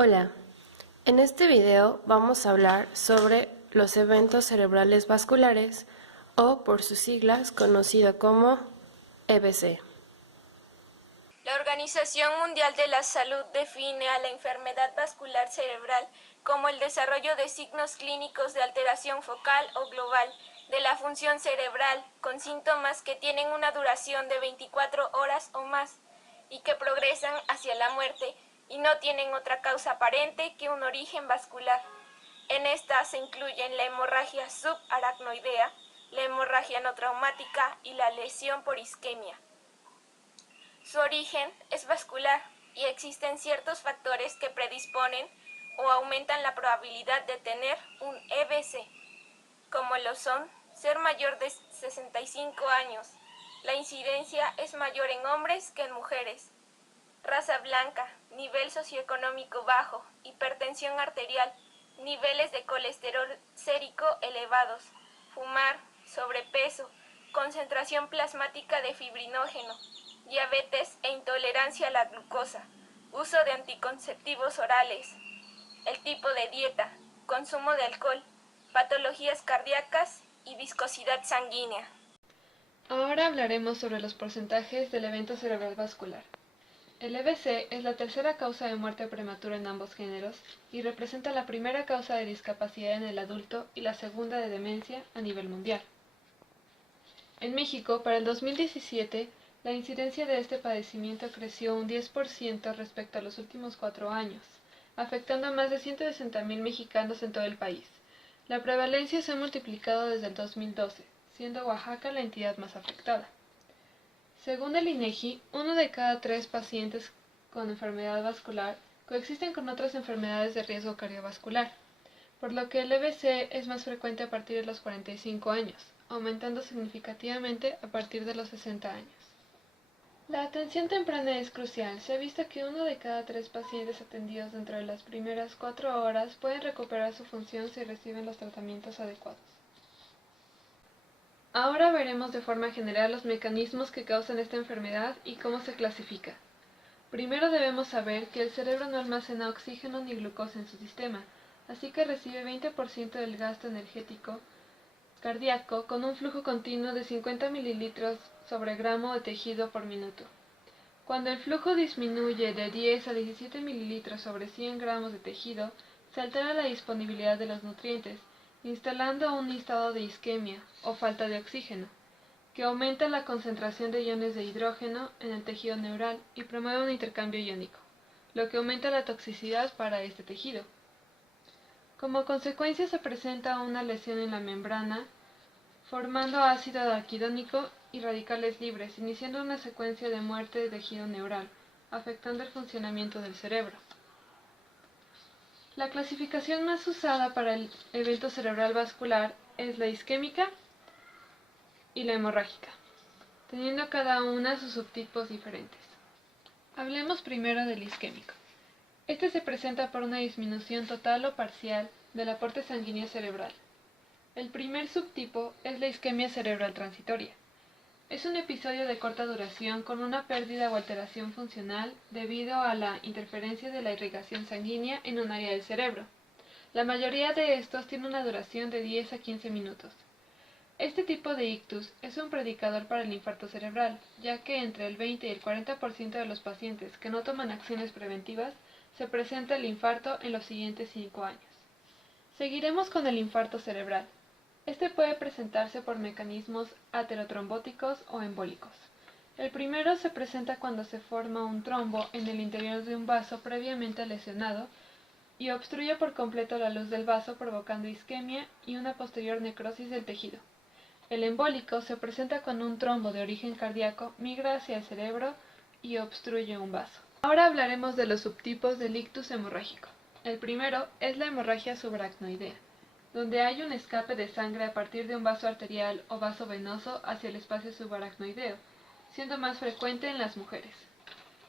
Hola, en este video vamos a hablar sobre los eventos cerebrales vasculares o por sus siglas conocido como EBC. La Organización Mundial de la Salud define a la enfermedad vascular cerebral como el desarrollo de signos clínicos de alteración focal o global de la función cerebral con síntomas que tienen una duración de 24 horas o más y que progresan hacia la muerte y no tienen otra causa aparente que un origen vascular. En esta se incluyen la hemorragia subaracnoidea, la hemorragia no traumática y la lesión por isquemia. Su origen es vascular y existen ciertos factores que predisponen o aumentan la probabilidad de tener un EBC, como lo son ser mayor de 65 años. La incidencia es mayor en hombres que en mujeres. Raza blanca, nivel socioeconómico bajo, hipertensión arterial, niveles de colesterol sérico elevados, fumar, sobrepeso, concentración plasmática de fibrinógeno, diabetes e intolerancia a la glucosa, uso de anticonceptivos orales, el tipo de dieta, consumo de alcohol, patologías cardíacas y viscosidad sanguínea. Ahora hablaremos sobre los porcentajes del evento cerebral vascular. El EBC es la tercera causa de muerte prematura en ambos géneros y representa la primera causa de discapacidad en el adulto y la segunda de demencia a nivel mundial. En México, para el 2017, la incidencia de este padecimiento creció un 10% respecto a los últimos 4 años, afectando a más de 160,000 mexicanos en todo el país. La prevalencia se ha multiplicado desde el 2012, siendo Oaxaca la entidad más afectada. Según el INEGI, 1 de cada 3 pacientes con enfermedad vascular coexisten con otras enfermedades de riesgo cardiovascular, por lo que el EBC es más frecuente a partir de los 45 años, aumentando significativamente a partir de los 60 años. La atención temprana es crucial. Se ha visto que 1 de cada 3 pacientes atendidos dentro de las primeras 4 horas pueden recuperar su función si reciben los tratamientos adecuados. Ahora veremos de forma general los mecanismos que causan esta enfermedad y cómo se clasifica. Primero debemos saber que el cerebro no almacena oxígeno ni glucosa en su sistema, así que recibe 20% del gasto energético cardíaco con un flujo continuo de 50 mililitros sobre gramo de tejido por minuto. Cuando el flujo disminuye de 10 a 17 mililitros sobre 100 gramos de tejido, se altera la disponibilidad de los nutrientes, instalando un estado de isquemia o falta de oxígeno, que aumenta la concentración de iones de hidrógeno en el tejido neural y promueve un intercambio iónico, lo que aumenta la toxicidad para este tejido. Como consecuencia se presenta una lesión en la membrana, formando ácido araquidónico y radicales libres, iniciando una secuencia de muerte de tejido neural, afectando el funcionamiento del cerebro. La clasificación más usada para el evento cerebral vascular es la isquémica y la hemorrágica, teniendo cada una sus subtipos diferentes. Hablemos primero del isquémico. Este se presenta por una disminución total o parcial del aporte sanguíneo cerebral. El primer subtipo es la isquemia cerebral transitoria. Es un episodio de corta duración con una pérdida o alteración funcional debido a la interferencia de la irrigación sanguínea en un área del cerebro. La mayoría de estos tiene una duración de 10 a 15 minutos. Este tipo de ictus es un predicador para el infarto cerebral, ya que entre el 20 y el 40% de los pacientes que no toman acciones preventivas se presenta el infarto en los siguientes 5 años. Seguiremos con el infarto cerebral. Este puede presentarse por mecanismos aterotrombóticos o embólicos. El primero se presenta cuando se forma un trombo en el interior de un vaso previamente lesionado y obstruye por completo la luz del vaso provocando isquemia y una posterior necrosis del tejido. El embólico se presenta cuando un trombo de origen cardíaco migra hacia el cerebro y obstruye un vaso. Ahora hablaremos de los subtipos del ictus hemorrágico. El primero es la hemorragia subaracnoidea, donde hay un escape de sangre a partir de un vaso arterial o vaso venoso hacia el espacio subaracnoideo, siendo más frecuente en las mujeres.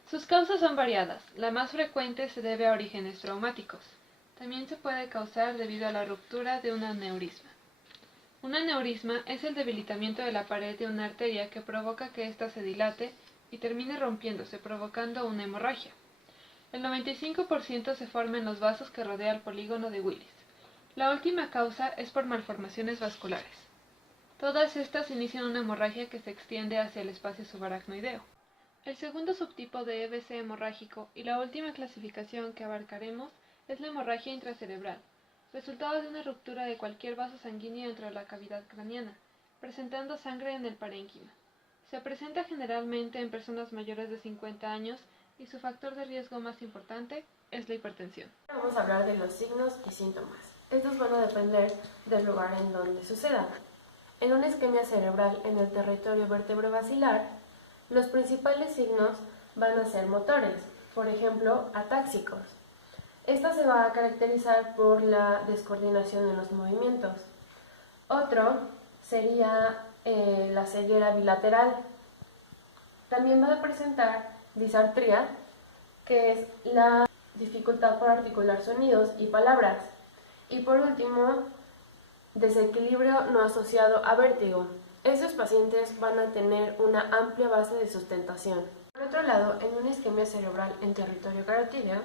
Sus causas son variadas. La más frecuente se debe a orígenes traumáticos. También se puede causar debido a la ruptura de un aneurisma. Un aneurisma es el debilitamiento de la pared de una arteria que provoca que ésta se dilate y termine rompiéndose, provocando una hemorragia. El 95% se forma en los vasos que rodean el polígono de Willis. La última causa es por malformaciones vasculares. Todas estas inician una hemorragia que se extiende hacia el espacio subaracnoideo. El segundo subtipo de EBC hemorrágico y la última clasificación que abarcaremos es la hemorragia intracerebral, resultado de una ruptura de cualquier vaso sanguíneo entre la cavidad craneana, presentando sangre en el parénquima. Se presenta generalmente en personas mayores de 50 años y su factor de riesgo más importante es la hipertensión. Vamos a hablar de los signos y síntomas. Estos van a depender del lugar en donde suceda. En una isquemia cerebral en el territorio vertebrobasilar, los principales signos van a ser motores, por ejemplo, atáxicos. Esta se va a caracterizar por la descoordinación en los movimientos. Otro sería la ceguera bilateral. También va a presentar disartría, que es la dificultad por articular sonidos y palabras. Y por último, desequilibrio no asociado a vértigo. Estos pacientes van a tener una amplia base de sustentación. Por otro lado, en una isquemia cerebral en territorio carotídeo,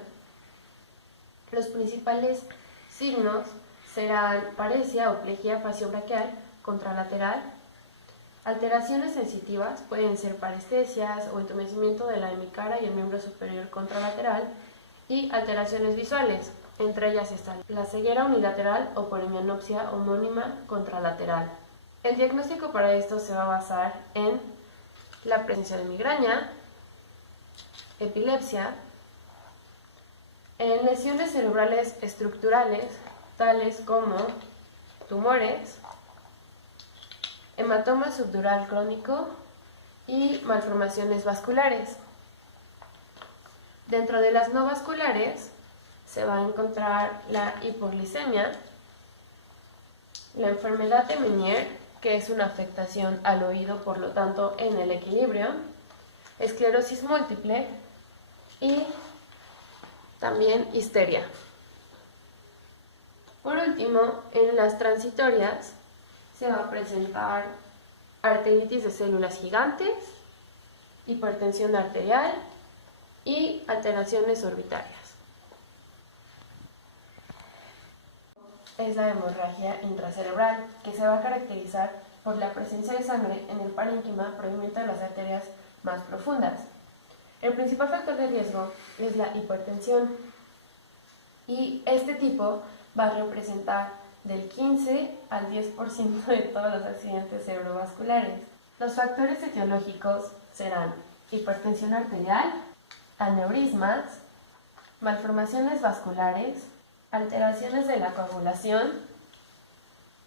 los principales signos serán paresia o plegia faciobraquial contralateral, alteraciones sensitivas, pueden ser parestesias o entumecimiento de la hemicara y el miembro superior contralateral, y alteraciones visuales, entre ellas están la ceguera unilateral o polimianopsia homónima contralateral. El diagnóstico para esto se va a basar en la presencia de migraña, epilepsia, en lesiones cerebrales estructurales, tales como tumores, hematoma subdural crónico y malformaciones vasculares. Dentro de las no vasculares se va a encontrar la hipoglicemia, la enfermedad de Meniere, que es una afectación al oído, por lo tanto en el equilibrio, esclerosis múltiple y también histeria. Por último, en las transitorias se va a presentar arteritis de células gigantes, hipertensión arterial y alteraciones orbitarias. Es la hemorragia intracerebral, que se va a caracterizar por la presencia de sangre en el parénquima proveniente de las arterias más profundas. El principal factor de riesgo es la hipertensión y este tipo va a representar del 15 al 10% de todos los accidentes cerebrovasculares. Los factores etiológicos serán hipertensión arterial, aneurismas, malformaciones vasculares, alteraciones de la coagulación,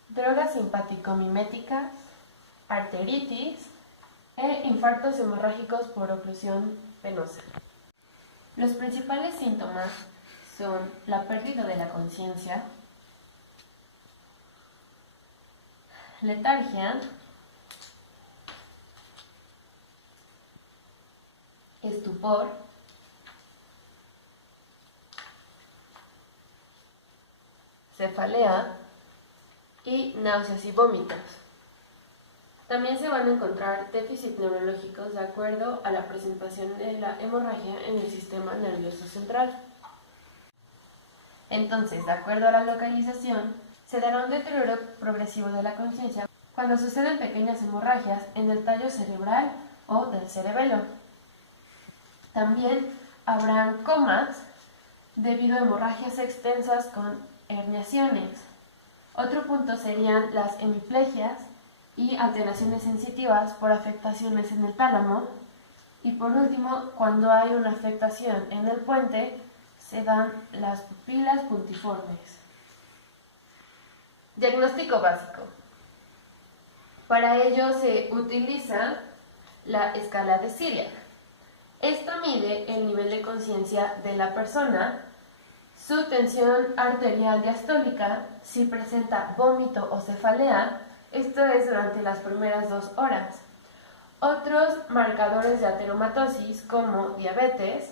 drogas simpático-miméticas, arteritis e infartos hemorrágicos por oclusión venosa. Los principales síntomas son la pérdida de la conciencia, letargia, estupor, cefalea y náuseas y vómitos. También se van a encontrar déficits neurológicos de acuerdo a la presentación de la hemorragia en el sistema nervioso central. Entonces, de acuerdo a la localización, se dará un deterioro progresivo de la conciencia cuando suceden pequeñas hemorragias en el tallo cerebral o del cerebelo. También habrán comas debido a hemorragias extensas con herniaciones. Otro punto serían las hemiplegias y alteraciones sensitivas por afectaciones en el tálamo. Y por último, cuando hay una afectación en el puente, se dan las pupilas puntiformes. Diagnóstico básico. Para ello se utiliza la escala de Siriach. Esta mide el nivel de conciencia de la persona, su tensión arterial diastólica, si presenta vómito o cefalea, esto es durante las primeras 2 horas. Otros marcadores de ateromatosis como diabetes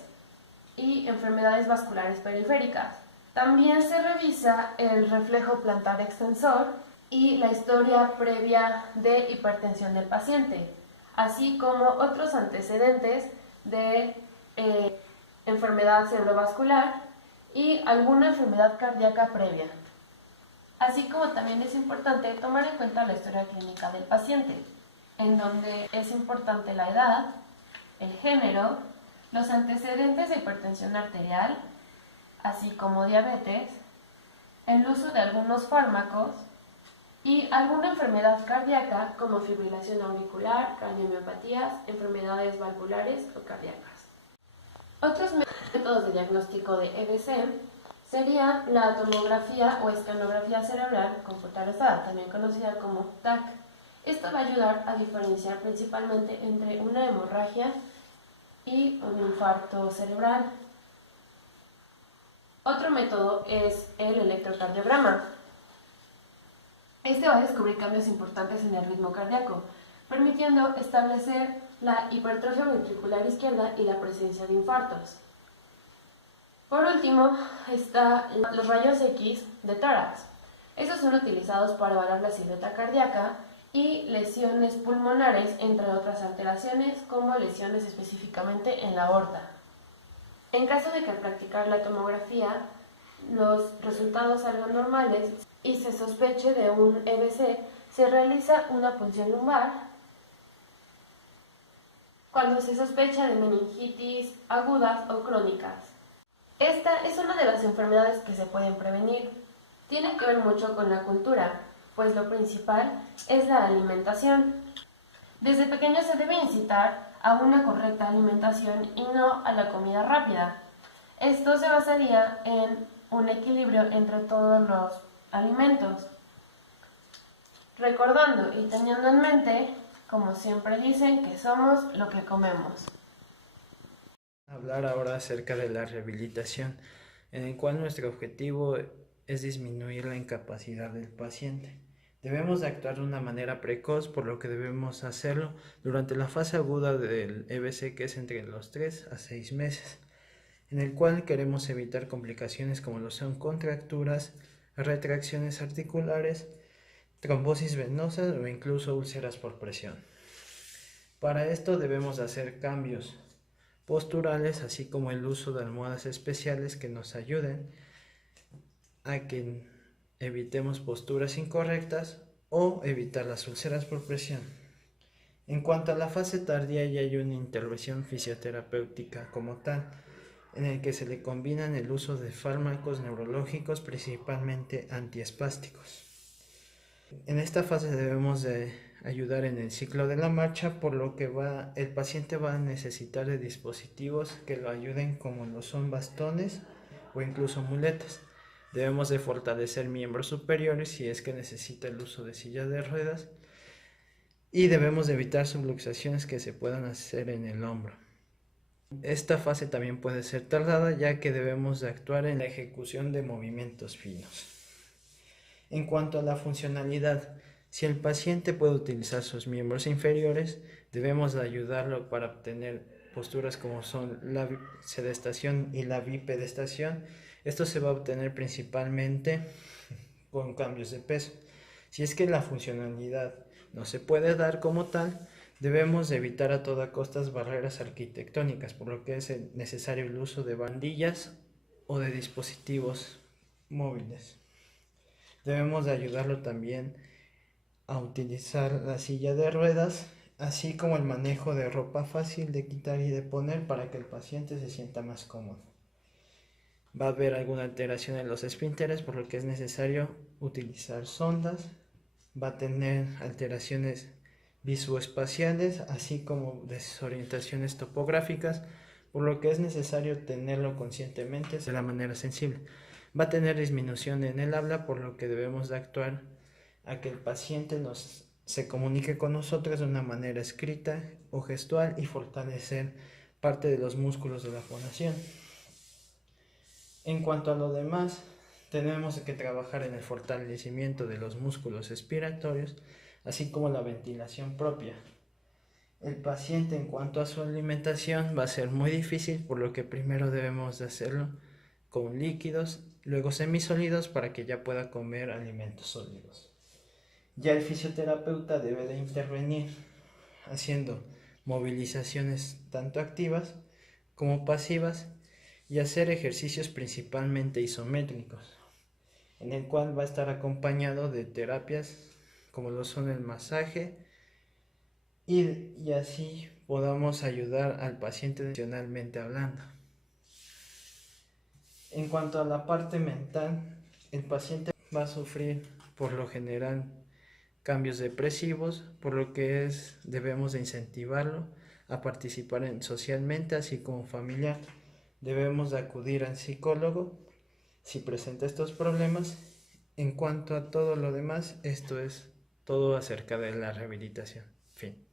y enfermedades vasculares periféricas. También se revisa el reflejo plantar extensor y la historia previa de hipertensión del paciente, así como otros antecedentes de enfermedad cerebrovascular y alguna enfermedad cardíaca previa. Así como también es importante tomar en cuenta la historia clínica del paciente, en donde es importante la edad, el género, los antecedentes de hipertensión arterial, así como diabetes, el uso de algunos fármacos y alguna enfermedad cardíaca como fibrilación auricular, cardiomiopatías, enfermedades valvulares o cardíacas. Otros métodos de diagnóstico de EBC sería la tomografía o escanografía cerebral computarizada, también conocida como TAC. Esto va a ayudar a diferenciar principalmente entre una hemorragia y un infarto cerebral. Otro método es el electrocardiograma. Este va a descubrir cambios importantes en el ritmo cardíaco, permitiendo establecer la hipertrofia ventricular izquierda y la presencia de infartos. Por último, están los rayos X de tórax. Estos son utilizados para evaluar la silueta cardíaca y lesiones pulmonares, entre otras alteraciones, como lesiones específicamente en la aorta. En caso de que al practicar la tomografía los resultados salgan normales y se sospeche de un EBC, se realiza una punción lumbar. Cuando se sospecha de meningitis agudas o crónicas. Esta es una de las enfermedades que se pueden prevenir. Tiene que ver mucho con la cultura, pues lo principal es la alimentación. Desde pequeño se debe incitar a una correcta alimentación y no a la comida rápida. Esto se basaría en un equilibrio entre todos los alimentos. Recordando y teniendo en mente, como siempre dicen, que somos lo que comemos. Hablar ahora acerca de la rehabilitación, en el cual nuestro objetivo es disminuir la incapacidad del paciente. Debemos de actuar de una manera precoz, por lo que debemos hacerlo durante la fase aguda del EBC, que es entre los 3 a 6 meses, en el cual queremos evitar complicaciones como lo son contracturas, retracciones articulares, trombosis venosas o incluso úlceras por presión. Para esto debemos de hacer cambios posturales, así como el uso de almohadas especiales que nos ayuden a que evitemos posturas incorrectas o evitar las úlceras por presión. En cuanto a la fase tardía, ya hay una intervención fisioterapéutica como tal, en el que se le combinan el uso de fármacos neurológicos, principalmente antiespásticos. En esta fase debemos de ayudar en el ciclo de la marcha, por lo que el paciente va a necesitar de dispositivos que lo ayuden, como lo son bastones o incluso muletas. Debemos de fortalecer miembros superiores si es que necesita el uso de silla de ruedas, y debemos de evitar subluxaciones que se puedan hacer en el hombro. Esta fase también puede ser tardada, ya que debemos de actuar en la ejecución de movimientos finos. En cuanto a la funcionalidad, si el paciente puede utilizar sus miembros inferiores, debemos de ayudarlo para obtener posturas como son la sedestación y la bipedestación. Esto se va a obtener principalmente con cambios de peso. Si es que la funcionalidad no se puede dar como tal, debemos de evitar a toda costa barreras arquitectónicas, por lo que es necesario el uso de bandillas o de dispositivos móviles. Debemos de ayudarlo también a utilizar la silla de ruedas, así como el manejo de ropa fácil de quitar y de poner para que el paciente se sienta más cómodo. Va a haber alguna alteración en los esfínteres, por lo que es necesario utilizar sondas. Va a tener alteraciones visoespaciales, así como desorientaciones topográficas, por lo que es necesario tenerlo conscientemente de la manera sensible. Va a tener disminución en el habla, por lo que debemos de actuar a que el paciente se comunique con nosotros de una manera escrita o gestual y fortalecer parte de los músculos de la fonación. En cuanto a lo demás, tenemos que trabajar en el fortalecimiento de los músculos expiratorios, así como la ventilación propia. El paciente, en cuanto a su alimentación, va a ser muy difícil, por lo que primero debemos de hacerlo con líquidos, luego semisólidos, para que ya pueda comer alimentos sólidos. Ya el fisioterapeuta debe de intervenir haciendo movilizaciones tanto activas como pasivas, y hacer ejercicios principalmente isométricos, en el cual va a estar acompañado de terapias como lo son el masaje y así podamos ayudar al paciente emocionalmente hablando. En cuanto a la parte mental, el paciente va a sufrir por lo general cambios depresivos, por lo que debemos de incentivarlo a participar socialmente, así como familiar. Debemos de acudir al psicólogo si presenta estos problemas. En cuanto a todo lo demás, esto es todo acerca de la rehabilitación. Fin.